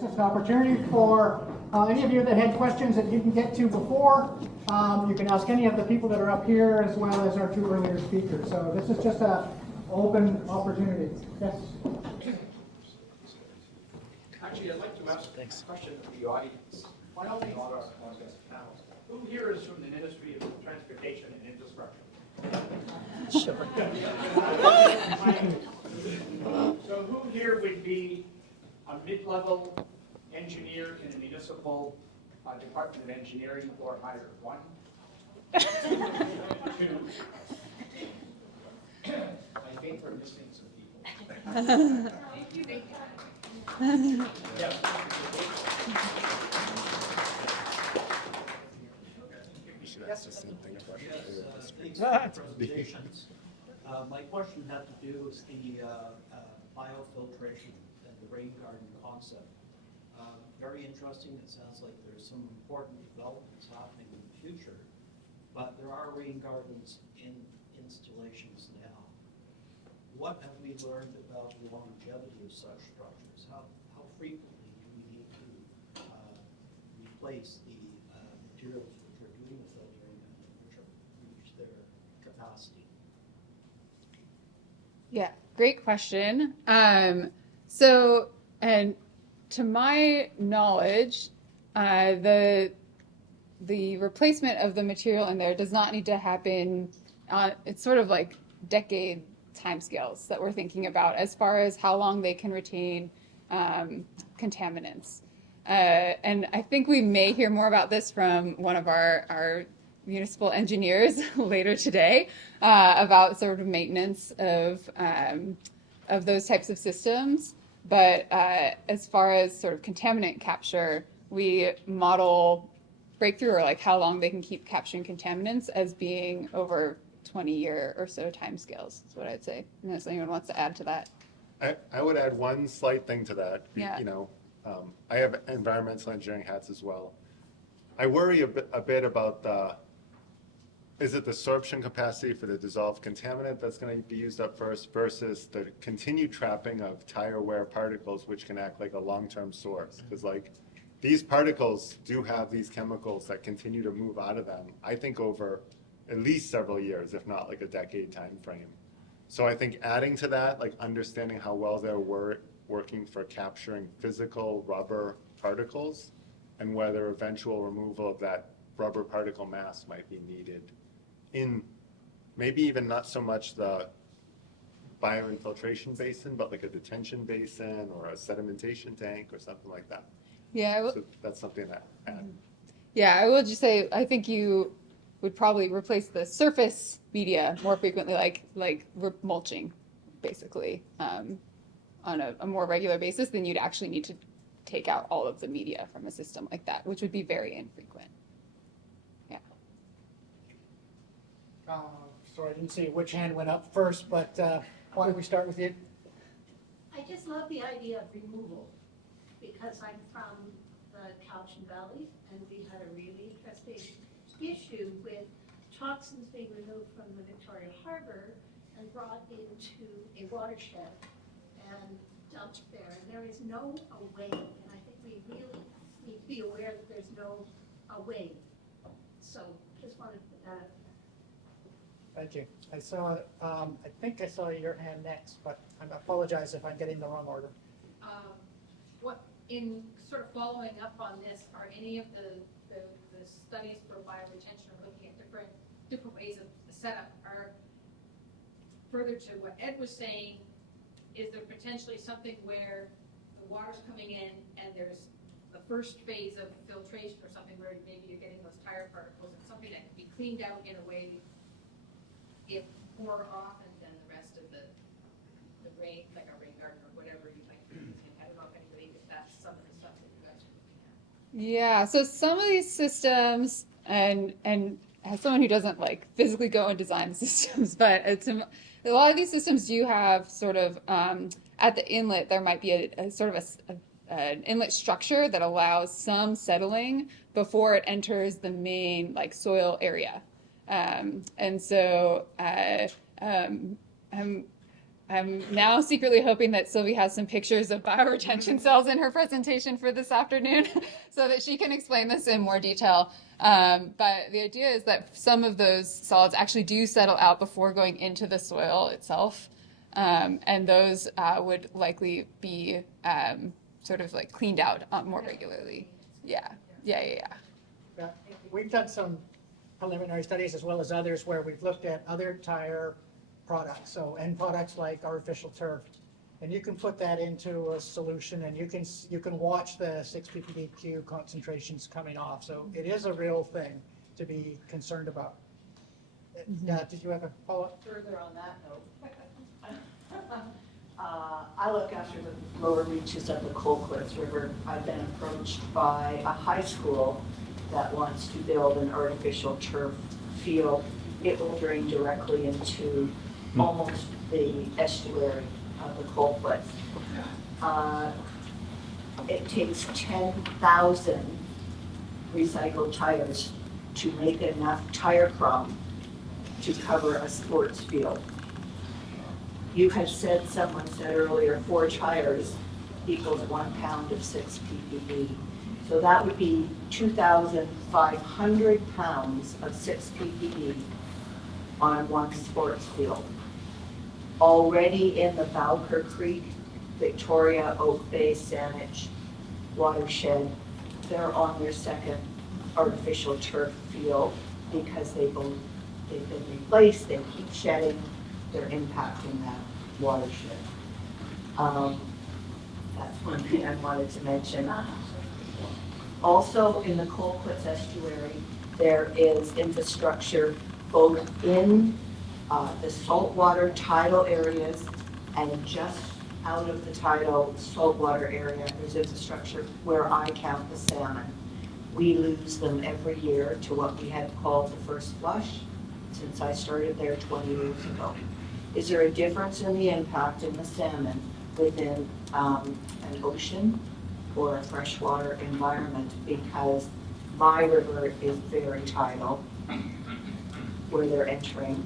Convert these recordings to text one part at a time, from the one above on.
This is an opportunity for any of you that had questions that you didn't get to before. You can ask any of the people that are up here as well as our two earlier speakers. So this is just an open opportunity. Yes? Actually, I'd like to ask a question of the audience. Why don't we all our panel? Who here is from the Ministry of Transportation and Infrastructure? Sure. So who here would be a mid-level engineer in a municipal Department of Engineering or higher? One? Two? I think we're missing some people. Yes. Presentations. My question had to do with the biofiltration and the rain garden concept. Very interesting. It sounds like there's some important developments happening in the future, but there are rain gardens in installations now. What have we learned about the longevity of such structures? How frequently do we need to replace the materials which are doing the filtering and which are reach their capacity? Yeah, great question. And to my knowledge, the replacement of the material in there does not need to happen on, it's sort of like decade timescales that we're thinking about as far as how long they can retain contaminants. And I think we may hear more about this from one of our municipal engineers later today about sort of maintenance of those types of systems. But as far as sort of contaminant capture, we model breakthrough, or like how long they can keep capturing contaminants, as being over 20-year or so timescales. That's what I'd say. Unless anyone wants to add to that. I would add one slight thing to that. Yeah. You know, I have environmental engineering hats as well. I worry a bit about is it the sorption capacity for the dissolved contaminant that's going to be used up first versus the continued trapping of tire wear particles, which can act like a long-term source. Because like these particles do have these chemicals that continue to move out of them, I think over at least several years, if not like a decade time frame. So I think adding to that, like understanding how well they're working for capturing physical rubber particles and whether eventual removal of that rubber particle mass might be needed in maybe even not so much the bioinfiltration basin, but like a detention basin or a sedimentation tank or something like that. Yeah, So that's something that yeah, I will just say, I think you would probably replace the surface media more frequently, like mulching, basically, on a more regular basis than you'd actually need to take out all of the media from a system like that, which would be very infrequent. Yeah. Sorry, I didn't see which hand went up first, but why don't we start with you? I just love the idea of removal, because I'm from the Cowichan Valley, and we had a really interesting issue with toxins being removed from the Victoria Harbour and brought into a watershed and dumped there. And there is no away, and I think we really need to be aware that there's no away. So just wanted to put that. Thank you. I think I saw your hand next, but I apologize if I'm getting the wrong order. What, in sort of following up on this, are any of the studies for bioretention or looking at different ways of the setup are further to what Ed was saying? Is there potentially something where the water's coming in and there's the first phase of filtration or something where maybe you're getting those tire particles and something that can be cleaned out in a way if more often than the rest of the rain, like a rain garden or whatever you might be using? I don't know if anybody, if that's some of the stuff that you guys are looking at. Yeah, so some of these systems, and as someone who doesn't like physically go and design the systems, but a lot of these systems do have sort of at the inlet there might be a sort of an inlet structure that allows some settling before it enters the main like soil area, and so I'm now secretly hoping that Sylvie has some pictures of bioretention cells in her presentation for this afternoon so that she can explain this in more detail. But the idea is that some of those solids actually do settle out before going into the soil itself. And those would likely be sort of like cleaned out more regularly. Yeah. We've done some preliminary studies as well as others where we've looked at other tire products, so end products like artificial turf. And you can put that into a solution and you can watch the 6PPDQ concentrations coming off. So it is a real thing to be concerned about. Did you have a follow-up? Further on that note, I look after the lower reaches of the Kolodziej River. I've been approached by a high school that wants to build an artificial turf field. It will drain directly into almost the estuary of the Kolodziej. It takes 10,000 recycled tires to make enough tire crumb to cover a sports field. You had said, someone said earlier, 4 tires equals 1 pound of 6 ppb. So that would be 2,500 pounds of 6 ppb on one sports field. Already in the Bowker Creek, Victoria, Oak Bay, Saanich watershed, they're on their second artificial turf field because they've been replaced, they keep shedding, they're impacting that watershed. That's one thing I wanted to mention. Also in the Kolodziej estuary, there is infrastructure both in the saltwater tidal areas and just out of the tidal saltwater area, there's infrastructure where I count the salmon. We lose them every year to what we had called the first flush since I started there 20 years ago. Is there a difference in the impact in the salmon within an ocean or a freshwater environment? Because my river is very tidal where they're entering.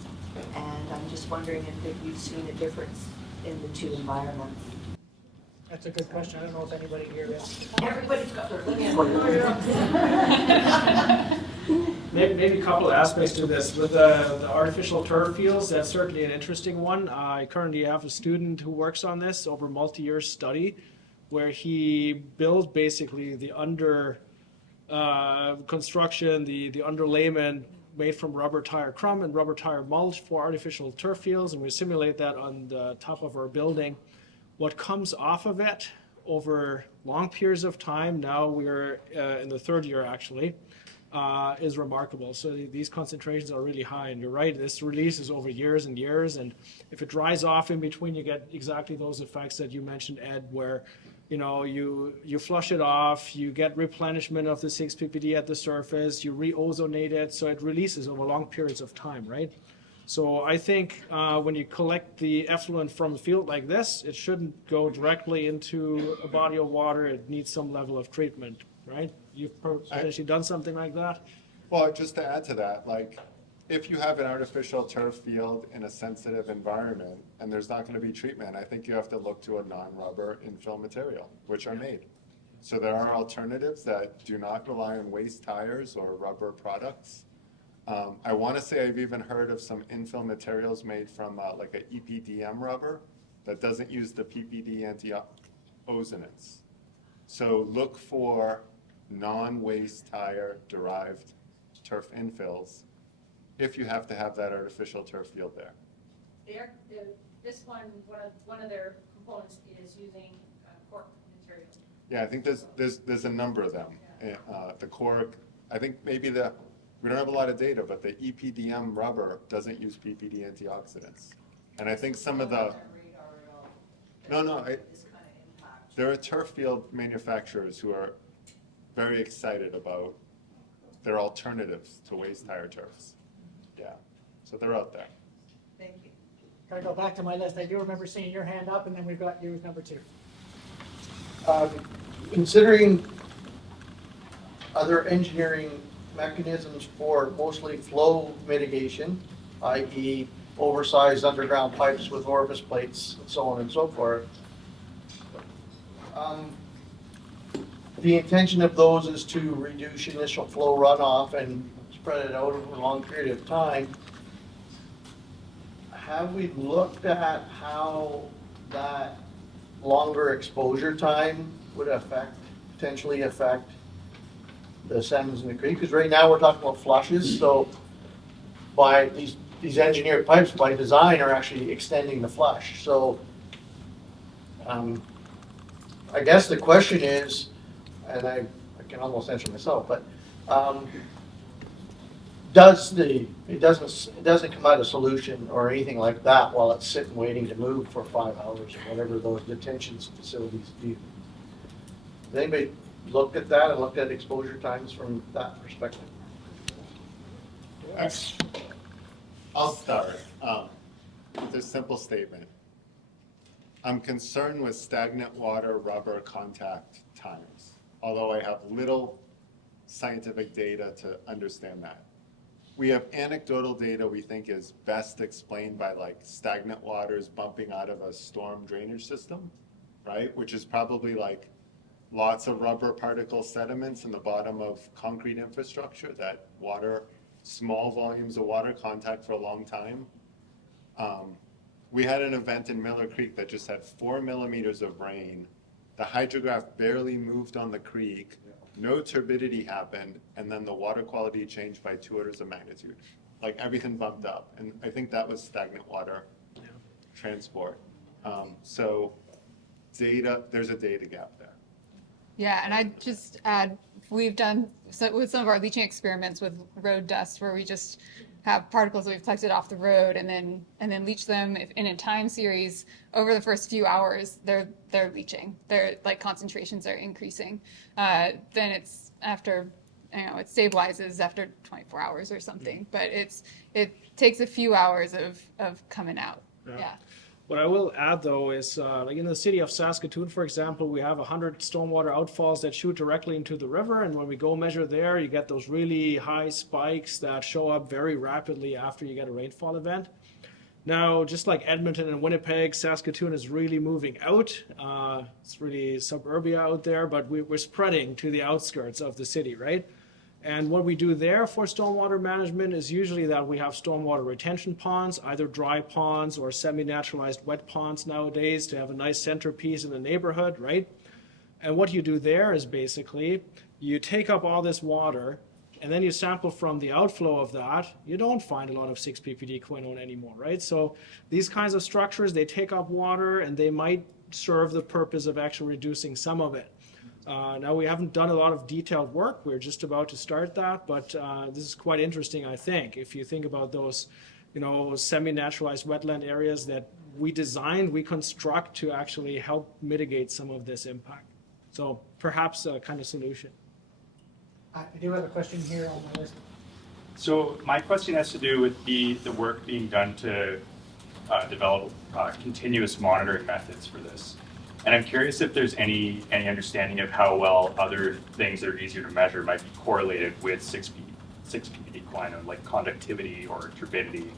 And I'm just wondering if you've seen a difference in the two environments. That's a good question. I don't know if anybody here is. Everybody's got their opinion. Maybe a couple of aspects to this. With the artificial turf fields, that's certainly an interesting one. I currently have a student who works on this over a multi-year study where he builds basically the under construction, the underlayment made from rubber tire crumb and rubber tire mulch for artificial turf fields, and we simulate that on the top of our building. What comes off of it over long periods of time, now we're in the 3rd year actually, is remarkable. So these concentrations are really high, and you're right, this releases over years and years, and if it dries off in between, you get exactly those effects that you mentioned, Ed, where you flush it off, you get replenishment of the 6-PPD at the surface, you re-ozonate it, so it releases over long periods of time, right? So I think when you collect the effluent from a field like this, it shouldn't go directly into a body of water. It needs some level of treatment, right? You've potentially done something like that? Well, just to add to that, like, if you have an artificial turf field in a sensitive environment and there's not going to be treatment, I think you have to look to a non-rubber infill material, which are made. So there are alternatives that do not rely on waste tires or rubber products. I want to say I've even heard of some infill materials made from like a EPDM rubber that doesn't use the PPD anti-ozonants. So look for non-waste tire derived turf infills if you have to have that artificial turf field there. This one of their components is using cork material. Yeah, I think there's a number of them. The cork, I think maybe we don't have a lot of data, but the EPDM rubber doesn't use PPD antioxidants. And I think some of the, there are turf field manufacturers who are very excited about their alternatives to waste tire turfs. Yeah, so they're out there. Thank you. Gotta go back to my list. I do remember seeing your hand up, and then we've got you as number 2. Considering other engineering mechanisms for mostly flow mitigation, i.e. oversized underground pipes with orifice plates and so on and so forth. The intention of those is to reduce initial flow runoff and spread it out over a long period of time. Have we looked at how that longer exposure time would potentially affect the salmons in the creek? Because right now we're talking about flushes, so by these engineered pipes by design are actually extending the flush. So I guess the question is, and I can almost answer myself, but it doesn't come out a solution or anything like that while it's sitting waiting to move for 5 hours or whatever those detention facilities do. Has anybody looked at that and looked at exposure times from that perspective? I'll start with a simple statement. I'm concerned with stagnant water rubber contact times, although I have little scientific data to understand that. We have anecdotal data we think is best explained by like stagnant waters bumping out of a storm drainage system, right? Which is probably like lots of rubber particle sediments in the bottom of concrete infrastructure that small volumes of water contact for a long time. We had an event in Miller Creek that just had 4 millimeters of rain. The hydrograph barely moved on the creek. No turbidity happened, and then the water quality changed by 2 orders of magnitude. Like everything bumped up, and I think that was stagnant water transport. So there's a data gap there. Yeah, and I'd just add, we've done with some of our leaching experiments with road dust, where we just have particles that we've collected off the road and then leach them in a time series. Over the first few hours, they're leaching. Their like concentrations are increasing. Then it's after, it stabilizes after 24 hours or something. But it takes a few hours of coming out. Yeah. What I will add, though, is like in the city of Saskatoon, for example, we have 100 stormwater outfalls that shoot directly into the river. And when we go measure there, you get those really high spikes that show up very rapidly after you get a rainfall event. Now, just like Edmonton and Winnipeg, Saskatoon is really moving out. It's really suburbia out there, but we're spreading to the outskirts of the city, right? And what we do there for stormwater management is usually that we have stormwater retention ponds, either dry ponds or semi-naturalized wet ponds nowadays to have a nice centerpiece in the neighborhood, right? And what you do there is basically you take up all this water and then you sample from the outflow of that. You don't find a lot of 6-PPD quinone anymore, right? So these kinds of structures, they take up water and they might serve the purpose of actually reducing some of it. Now, we haven't done a lot of detailed work. We're just about to start that, but this is quite interesting, I think. If you think about those, semi-naturalized wetland areas that we construct to actually help mitigate some of this impact. So perhaps a kind of solution. I do have a question here on my list. So my question has to do with the work being done to develop continuous monitoring methods for this. And I'm curious if there's any understanding of how well other things that are easier to measure might be correlated with 6-PPD quinone, like conductivity or turbidity,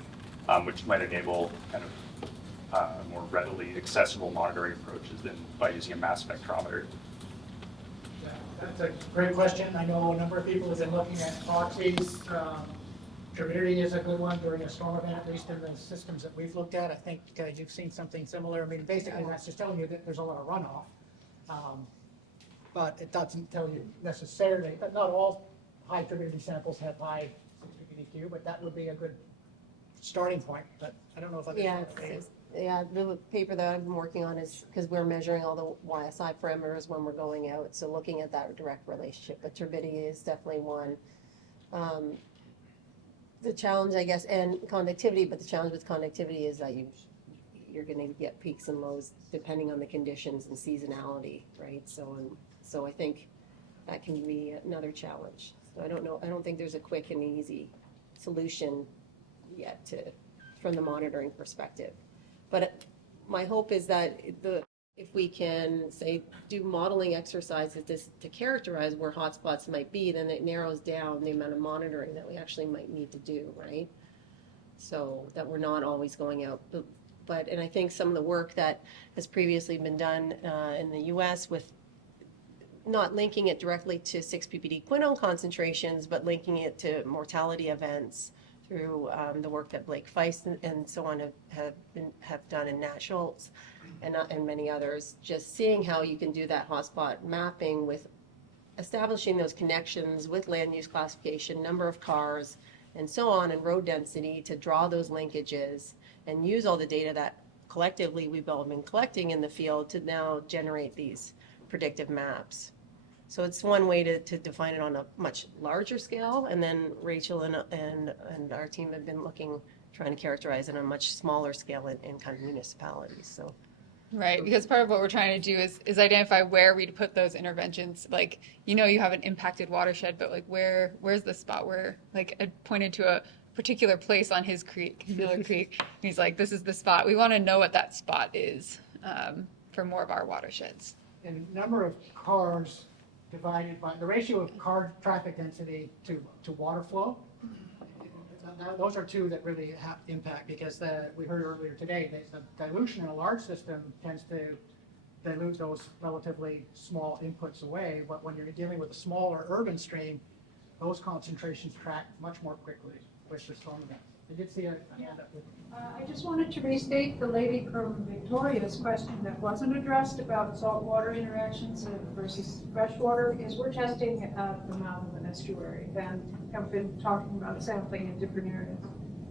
which might enable kind of more readily accessible monitoring approaches than by using a mass spectrometer. Yeah, that's a great question. I know a number of people have been looking at proxies. Turbidity is a good one during a storm event, at least in the systems that we've looked at. I think you've seen something similar. I mean, basically, that's just telling you that there's a lot of runoff. But it doesn't tell you necessarily, but not all high turbidity samples have high 6-PPDQ, but that would be a good starting point. But I don't know if others. Yeah, the paper that I've been working on is because we're measuring all the YSI parameters when we're going out. So looking at that direct relationship, but turbidity is definitely one. The challenge, I guess, and conductivity, but the challenge with conductivity is that you're going to get peaks and lows depending on the conditions and seasonality, right? So I think that can be another challenge. So I don't know. I don't think there's a quick and easy solution yet from the monitoring perspective. But my hope is that if we can, say, do modeling exercises to characterize where hotspots might be, then it narrows down the amount of monitoring that we actually might need to do, right? So that we're not always going out. But, and I think some of the work that has previously been done in the US with not linking it directly to 6-PPD quinone concentrations, but linking it to mortality events through the work that Blake Feist and so on have done in Nat Schultz and many others, just seeing how you can do that hotspot mapping with establishing those connections with land use classification, number of cars, and so on, and road density to draw those linkages and use all the data that collectively we've all been collecting in the field to now generate these predictive maps. So it's one way to define it on a much larger scale, and then Rachel and our team have been trying to characterize it on a much smaller scale in kind of municipalities, so. Right, because part of what we're trying to do is identify where we'd put those interventions. Like, you have an impacted watershed, but like where's the spot where, like, I pointed to a particular place on his creek, Miller Creek, and he's like, this is the spot. We want to know what that spot is for more of our watersheds. And number of cars divided by the ratio of car traffic density to water flow. Those are two that really have impact, because we heard earlier today that the dilution in a large system tends to dilute those relatively small inputs away, but when you're dealing with a smaller urban stream, those concentrations track much more quickly with the storm event. I did see a hand up. I just wanted to restate the lady from Victoria's question that wasn't addressed about saltwater interactions versus freshwater, because we're testing at the mouth of an estuary and have been talking about sampling in different areas.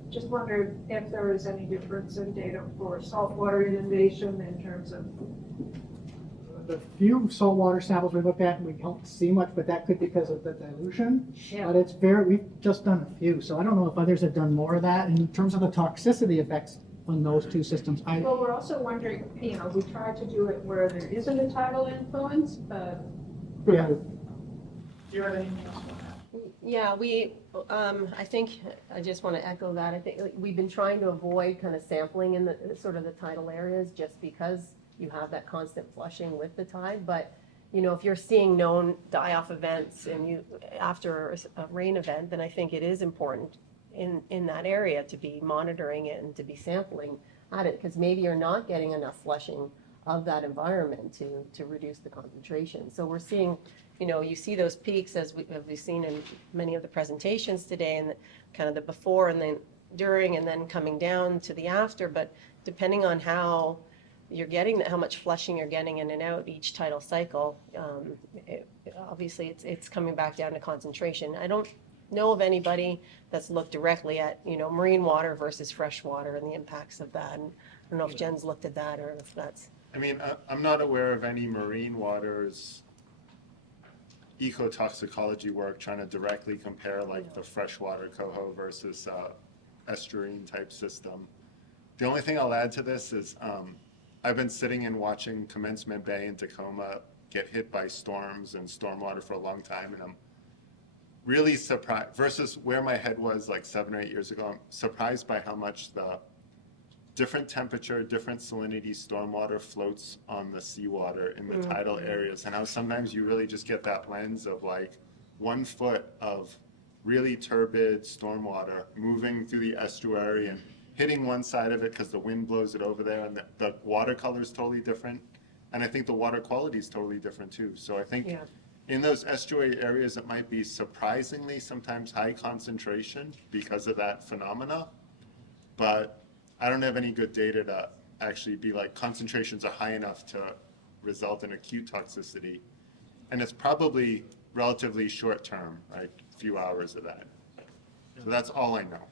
Just wondered if there is any difference in data for saltwater inundation in terms of. The few saltwater samples we looked at, we don't see much, but that could be because of the dilution. Yeah. But we've just done a few, so I don't know if others have done more of that. And in terms of the toxicity effects on those two systems, Well, we're also wondering, we tried to do it where there isn't a tidal influence, but. yeah. Do you have anything else on that? Yeah, I think, I just want to echo that. I think we've been trying to avoid kind of sampling in the sort of the tidal areas just because you have that constant flushing with the tide. But, if you're seeing known die-off events and after a rain event, then I think it is important in that area to be monitoring it and to be sampling at it, because maybe you're not getting enough flushing of that environment to reduce the concentration. So we're seeing, you see those peaks as we've seen in many of the presentations today, and kind of the before and then during and then coming down to the after. But depending on how you're getting, how much flushing you're getting in and out each tidal cycle, obviously it's coming back down to concentration. I don't know of anybody that's looked directly at, marine water versus fresh water and the impacts of that. And I don't know if Jen's looked at that or if that's. I mean, I'm not aware of any marine waters ecotoxicology work trying to directly compare like the freshwater coho versus estuarine type system. The only thing I'll add to this is I've been sitting and watching Commencement Bay in Tacoma get hit by storms and stormwater for a long time, and I'm really surprised, versus where my head was like 7 or 8 years ago, I'm surprised by how much the different temperature, different salinity stormwater floats on the seawater in the tidal areas, and how sometimes you really just get that lens of like 1 foot of really turbid stormwater moving through the estuary and hitting one side of it because the wind blows it over there, and the water color is totally different. And I think the water quality is totally different too. So I think in those estuary areas, it might be surprisingly sometimes high concentration because of that phenomena. But I don't have any good data to actually be like concentrations are high enough to result in acute toxicity. And it's probably relatively short term, right? A few hours of that. So that's all I know.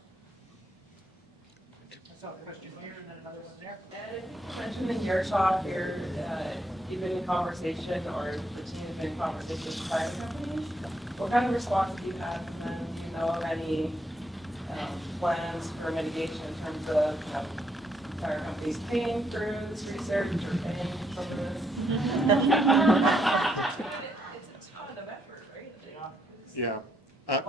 I saw a question here and then another one there. And I think you mentioned in your talk, you've been in conversation, or the team has been in conversation with private companies. What kind of response have you had from them? Do you know of any plans for mitigation in terms of tire companies paying for this research or paying for this? It's a ton of effort, right? Yeah.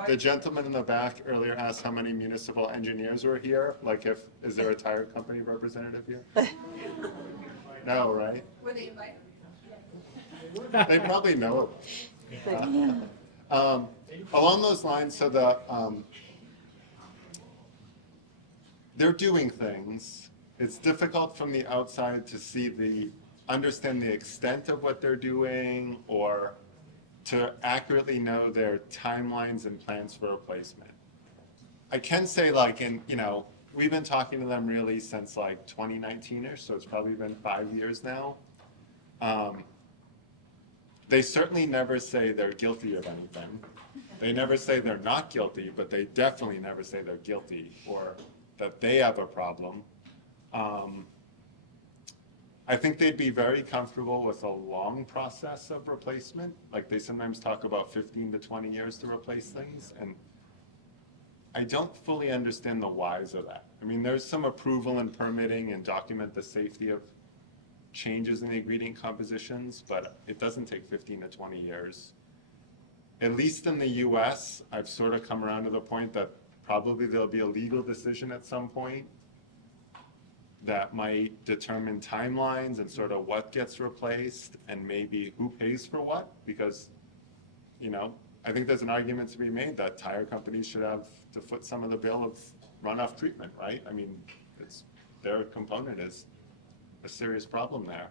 The gentleman in the back earlier asked how many municipal engineers were here. Like, is there a tire company representative here? No, right? Were they invited? They probably know. Along those lines, so they're doing things. It's difficult from the outside to understand the extent of what they're doing or to accurately know their timelines and plans for replacement. I can say we've been talking to them really since like 2019-ish, so it's probably been 5 years now. They certainly never say they're guilty of anything. They never say they're not guilty, but they definitely never say they're guilty or that they have a problem. I think they'd be very comfortable with a long process of replacement. Like they sometimes talk about 15 to 20 years to replace things, and I don't fully understand the whys of that. I mean, there's some approval and permitting and document the safety of changes in the ingredient compositions, but it doesn't take 15 to 20 years. At least in the US, I've sort of come around to the point that probably there'll be a legal decision at some point that might determine timelines and sort of what gets replaced and maybe who pays for what, because, I think there's an argument to be made that tire companies should have to foot some of the bill of runoff treatment, right? I mean, their component is a serious problem there.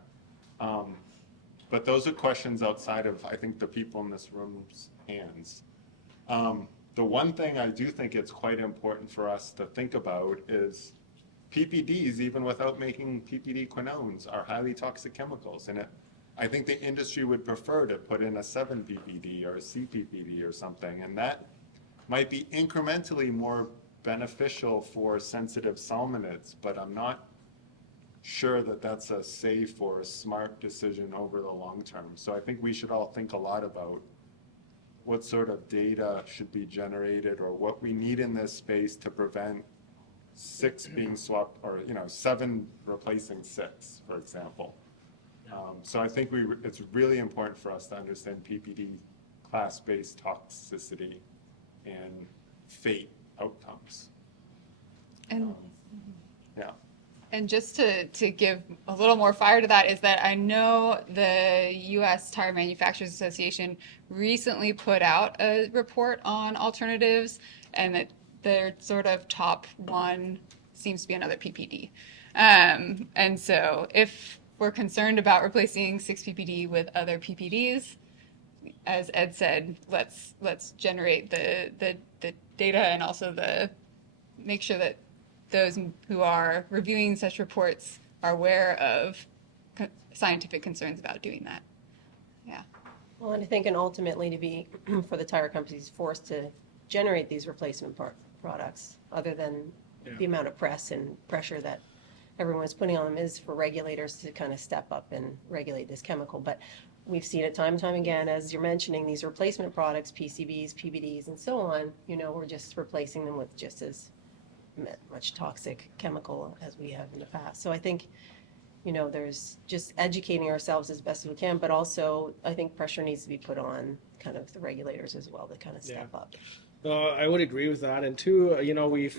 But those are questions outside of, I think, the people in this room's hands. The one thing I do think it's quite important for us to think about is PPDs, even without making PPD quinones, are highly toxic chemicals. And I think the industry would prefer to put in a 7PPD or a CPPD or something. And that might be incrementally more beneficial for sensitive salmonids, but I'm not sure that that's a safe or a smart decision over the long term. So I think we should all think a lot about what sort of data should be generated or what we need in this space to prevent 6 being swapped, or 7 replacing 6, for example. So I think it's really important for us to understand PPD class-based toxicity and fate outcomes. And yeah. And just to give a little more fire to that is that I know the U.S. Tire Manufacturers Association recently put out a report on alternatives, and that their sort of top one seems to be another PPD. And so if we're concerned about replacing 6PPD with other PPDs, as Ed said, let's generate the data and also make sure that those who are reviewing such reports are aware of scientific concerns about doing that. Yeah. Well, and I think, and ultimately to be, for the tire companies forced to generate these replacement products, other than the amount of press and pressure that everyone's putting on them, is for regulators to kind of step up and regulate this chemical. But we've seen it time and time again, as you're mentioning, these replacement products, PCBs, PBDs, and so on, we're just replacing them with just as much toxic chemical as we have in the past. So I think, there's just educating ourselves as best as we can, but also I think pressure needs to be put on kind of the regulators as well to kind of step up. I would agree with that. And two,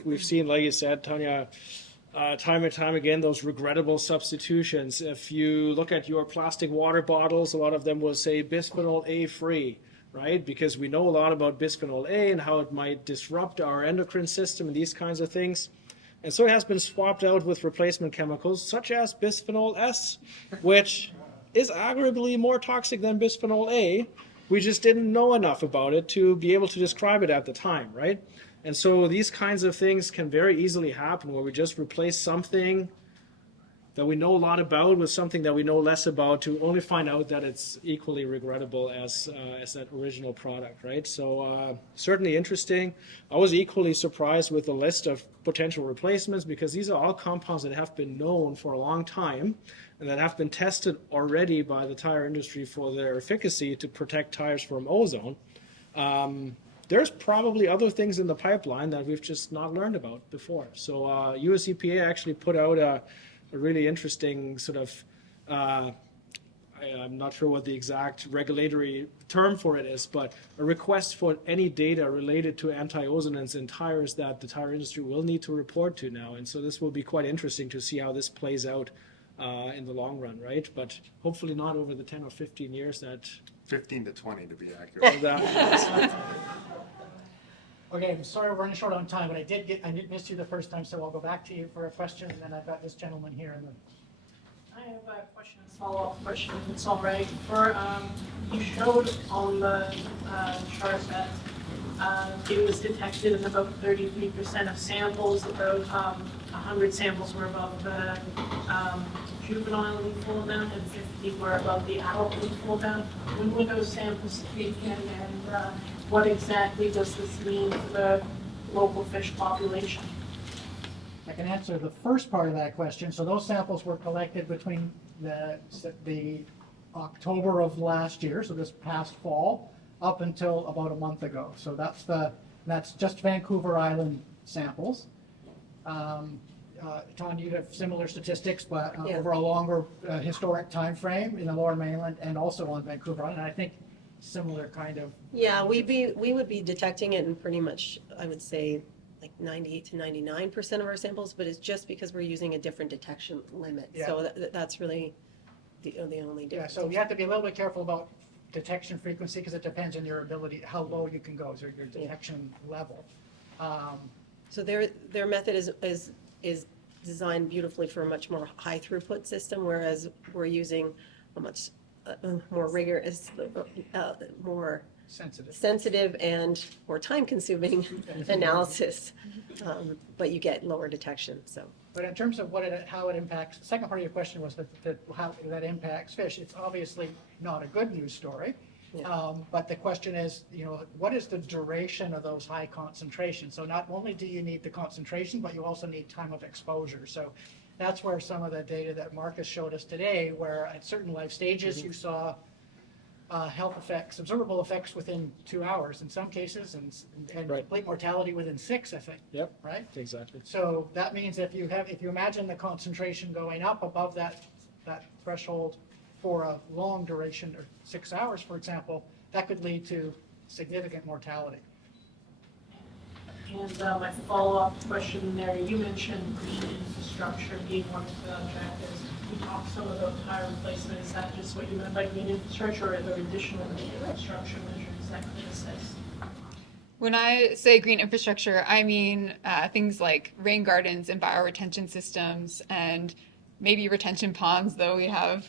we've seen, like you said, Tanya, time and time again, those regrettable substitutions. If you look at your plastic water bottles, a lot of them will say bisphenol A free, right? Because we know a lot about bisphenol A and how it might disrupt our endocrine system and these kinds of things. And so it has been swapped out with replacement chemicals such as bisphenol S, which is arguably more toxic than bisphenol A. We just didn't know enough about it to be able to describe it at the time, right? And so these kinds of things can very easily happen where we just replace something that we know a lot about with something that we know less about, to only find out that it's equally regrettable as that original product, right? So certainly interesting. I was equally surprised with the list of potential replacements, because these are all compounds that have been known for a long time and that have been tested already by the tire industry for their efficacy to protect tires from ozone. There's probably other things in the pipeline that we've just not learned about before. So US EPA actually put out a really interesting sort of, I'm not sure what the exact regulatory term for it is, but a request for any data related to anti-ozonants in tires that the tire industry will need to report to now. And so this will be quite interesting to see how this plays out in the long run, right? But hopefully not over the 10 or 15 years that... 15 to 20 to be accurate. Okay, I'm sorry we're running short on time, but I did miss you the first time, so I'll go back to you for a question, and then I've got this gentleman here. And then I have a question, a follow-up question, if it's all right. For, you showed on the chart that it was detected in about 33% of samples, about 100 samples were above the juvenile lethal amount and 50 were above the adult lethal amount. When were those samples taken, and what exactly does this mean for the local fish population? I can answer the first part of that question. So those samples were collected between the October of last year, so this past fall, up until about a month ago. So that's just Vancouver Island samples. Tanya, you have similar statistics, but over a longer historic time frame in the Lower Mainland and also on Vancouver Island. And I think similar kind of. Yeah, we would be detecting it in pretty much, I would say, like 98 to 99% of our samples, but it's just because we're using a different detection limit. Yeah. So that's really the only difference. Yeah, so you have to be a little bit careful about detection frequency because it depends on your ability, how low you can go, so your detection level. So their method is designed beautifully for a much more high throughput system, whereas we're using a much more rigorous, more sensitive and more time-consuming analysis, but you get lower detection. So. But in terms of how it impacts, the second part of your question was how that impacts fish. It's obviously not a good news story. Yeah. But the question is, what is the duration of those high concentrations? So not only do you need the concentration, but you also need time of exposure. So that's where some of the data that Markus showed us today, where at certain life stages you saw health effects, observable effects within 2 hours in some cases, and Right. complete mortality within 6, I think. Yep. Right? Exactly. So that means if you imagine the concentration going up above that threshold for a long duration, or 6 hours, for example, that could lead to significant mortality. And my follow-up question there, you mentioned green infrastructure being one of the objectives. You talked some about tire replacement. Is that just what you meant by green infrastructure, or are there additional infrastructure measures that could assist? When I say green infrastructure, I mean things like rain gardens and bioretention systems and maybe retention ponds, though we have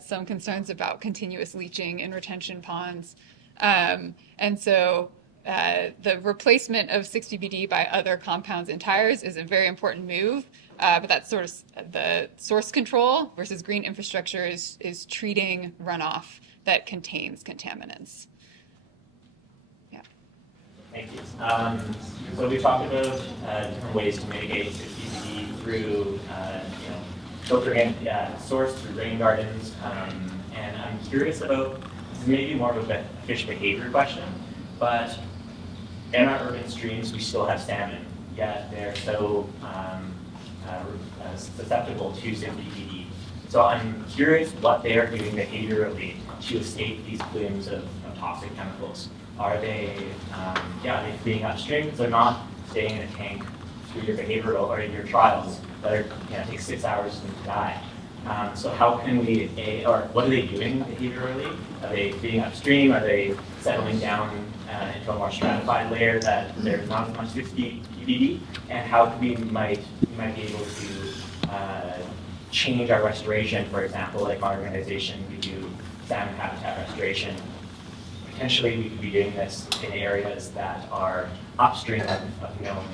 some concerns about continuous leaching in retention ponds. And so the replacement of 6PPD by other compounds in tires is a very important move, but that's sort of the source control versus green infrastructure is treating runoff that contains contaminants. Yeah. Thank you. So we talked about different ways to mitigate 6PPD through filtering source through rain gardens, and I'm curious about, this is maybe more of a fish behavior question, but in our urban streams we still have salmon, yet they're so susceptible to 6PPD. So I'm curious what they are doing behaviorally to escape these plumes of toxic chemicals. Are they fleeing upstream? Because they're not staying in a tank through your behavioral or in your trials that are take 6 hours to die. So how can we, or what are they doing behaviorally? Are they feeding upstream? Are they settling down into a more stratified layer that there's not as much 6PPD? And how we might be able to change our restoration, for example, like my organization, we do salmon habitat restoration. Potentially we could be doing this in areas that are upstream of known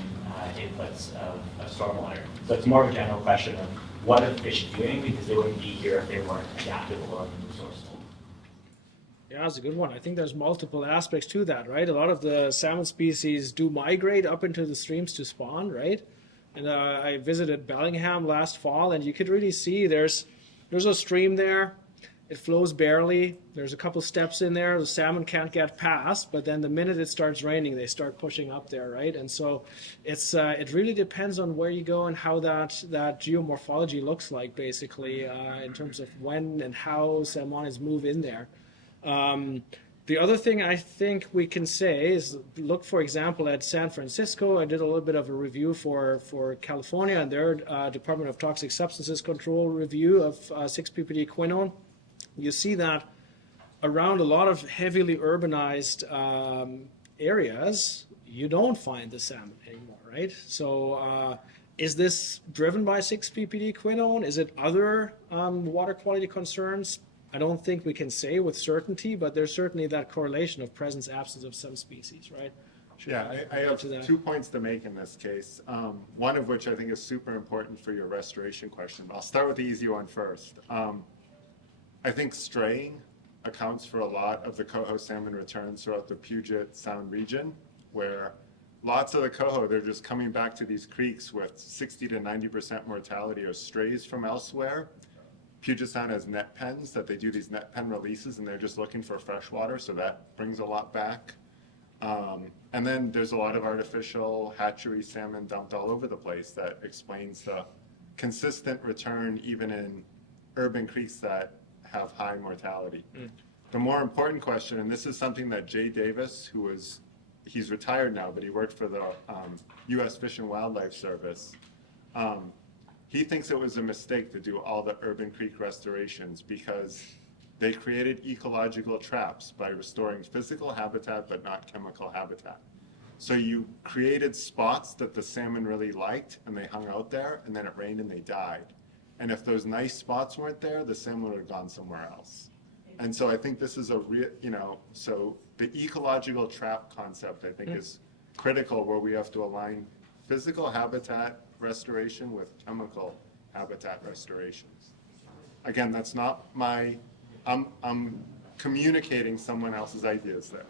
inputs of stormwater. So it's more of a general question of what are the fish doing, because they wouldn't be here if they weren't adaptable or resourceful. Yeah, that's a good one. I think there's multiple aspects to that, right? A lot of the salmon species do migrate up into the streams to spawn, right? And I visited Bellingham last fall, and you could really see there's a stream there. It flows barely. There's a couple steps in there. The salmon can't get past, but then the minute it starts raining, they start pushing up there, right? And so it really depends on where you go and how that geomorphology looks like, basically, in terms of when and how salmonids move in there. The other thing I think we can say is look, for example, at San Francisco. I did a little bit of a review for California and their Department of Toxic Substances Control review of 6PPD quinone. You see that around a lot of heavily urbanized areas, you don't find the salmon anymore, right? So is this driven by 6PPD quinone? Is it other water quality concerns? I don't think we can say with certainty, but there's certainly that correlation of presence absence of some species, right? Yeah, I have 2 points to make in this case. One of which I think is super important for your restoration question. I'll start with the easy one first. I think straying accounts for a lot of the coho salmon returns throughout the Puget Sound region, where lots of the coho, they're just coming back to these creeks with 60 to 90% mortality or strays from elsewhere. Puget Sound has net pens that they do these net pen releases, and they're just looking for fresh water, so that brings a lot back. And then there's a lot of artificial hatchery salmon dumped all over the place that explains the consistent return even in urban creeks that have high mortality. The more important question, and this is something that Jay Davis, he's retired now, but he worked for the U.S. Fish and Wildlife Service. He thinks it was a mistake to do all the urban creek restorations because they created ecological traps by restoring physical habitat but not chemical habitat. So you created spots that the salmon really liked and they hung out there, and then it rained and they died. And if those nice spots weren't there, the salmon would have gone somewhere else. And so I think this is a real, so the ecological trap concept, I think, is critical, where we have to align physical habitat restoration with chemical habitat restorations. Again, that's not I'm communicating someone else's ideas there.